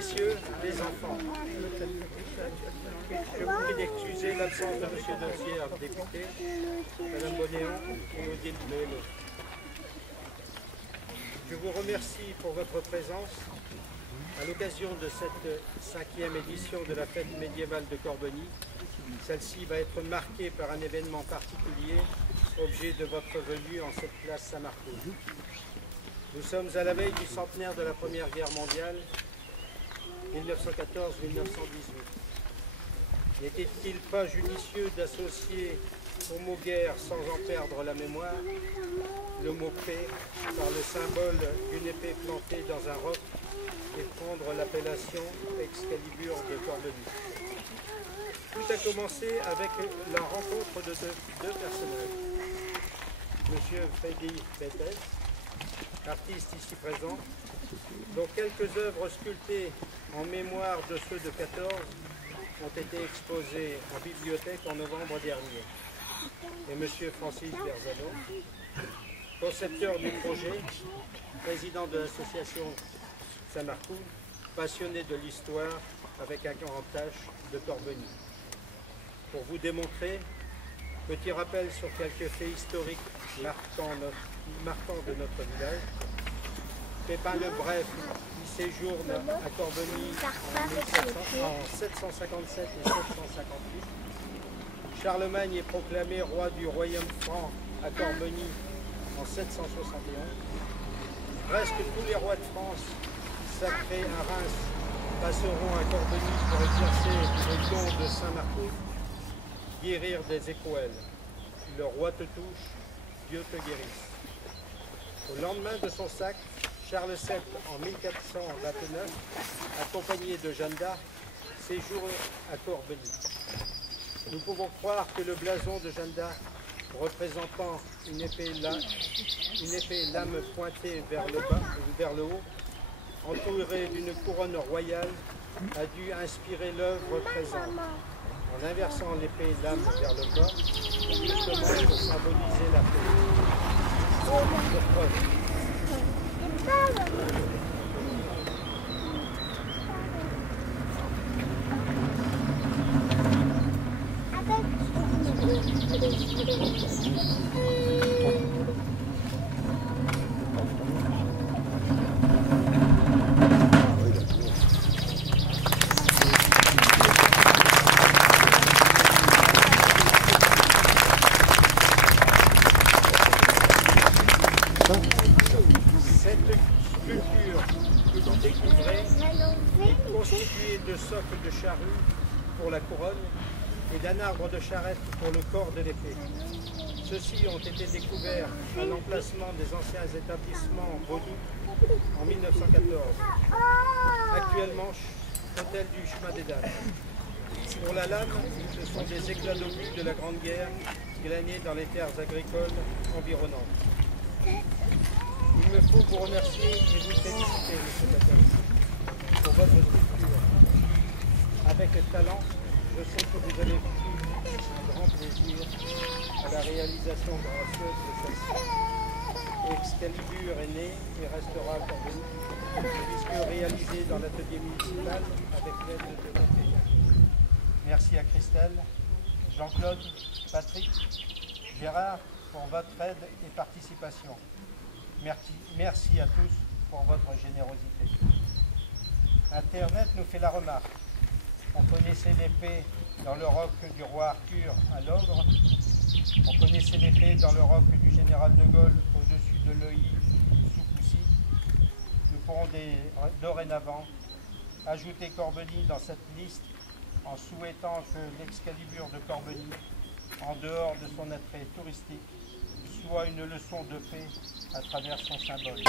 messieurs les enfants, je vous prie d'excuser l'absence de M. Dossier, député, Mme Bonéon et Odile Mello. Je vous remercie pour votre présence à l'occasion de cette 5e édition de la fête médiévale de Corbeny. Celle-ci va être marquée par un événement particulier, objet de votre venue en cette place Saint-Marco. Nous sommes à la veille du centenaire de la Première Guerre mondiale, 1914-1918. N'était-il pas judicieux d'associer au mot guerre, sans en perdre la mémoire, le mot paix par le symbole d'une épée plantée dans un roc et prendre l'appellation Excalibur de Corbeny? Tout a commencé avec la rencontre de deux personnages. Monsieur Freddy Bethes, artiste ici présent, dont quelques œuvres sculptées en mémoire de ceux de 14 ont été exposées en bibliothèque en novembre dernier. Et monsieur Francis Berzano, concepteur du projet, président de l'association Saint-Marco, passionné de l'histoire avec un grand H de Corbeny. Pour vous démontrer, petit rappel sur quelques faits historiques marquants de notre village. Pépin le Bref y séjourne à Corbeny en 757 et 758. Charlemagne est proclamé roi du royaume franc à Corbeny en 771. Presque tous les rois de France sacrés à Reims passeront à Corbeny pour exercer le don de Saint-Marco, guérir des écrouelles. Le roi te touche, Dieu te guérisse. Au lendemain de son sacre, Charles VII, en 1429, accompagné de Jeanne d'Arc, séjourne à Corbeny. Nous pouvons croire que le blason de Jeanne d'Arc, représentant une épée lame pointée vers le haut, entourée d'une couronne royale, a dû inspirer l'œuvre présente, en inversant l'épée lame vers le bas, justement pour symboliser la paix. Cette sculpture que vous découvrez est constituée de socles de charrue pour la couronne et d'un arbre de charrette pour le corps de l'épée. Ceux-ci ont été découverts à l'emplacement des anciens établissements vaudous en 1914. Actuellement, hôtel du chemin des Dames. Pour la lame, ce sont des éclats d'obus de la Grande Guerre glanés dans les terres agricoles environnantes. Il me faut vous remercier et vous féliciter, M. Bethes, pour votre sculpture. Avec talent, je sais que vous avez pris un grand plaisir à la réalisation gracieuse de celle-ci. Excalibur est né et restera à Corbeny, puisque réalisé dans l'atelier municipal avec l'aide de l'atelier. Merci à Christelle, Jean-Claude, Patrick, Gérard pour votre aide et participation. Merci à tous pour votre générosité. Internet nous fait la remarque. On connaissait l'épée dans le roc du roi Arthur à l'ogre. On connaissait l'épée dans le roc du général de Gaulle au-dessus de l'œilly sous Poussy. Nous pourrons dorénavant ajouter Corbeny dans cette liste en souhaitant que l'Excalibur de Corbeny, en dehors de son attrait touristique, soit une leçon de paix à travers son symbole.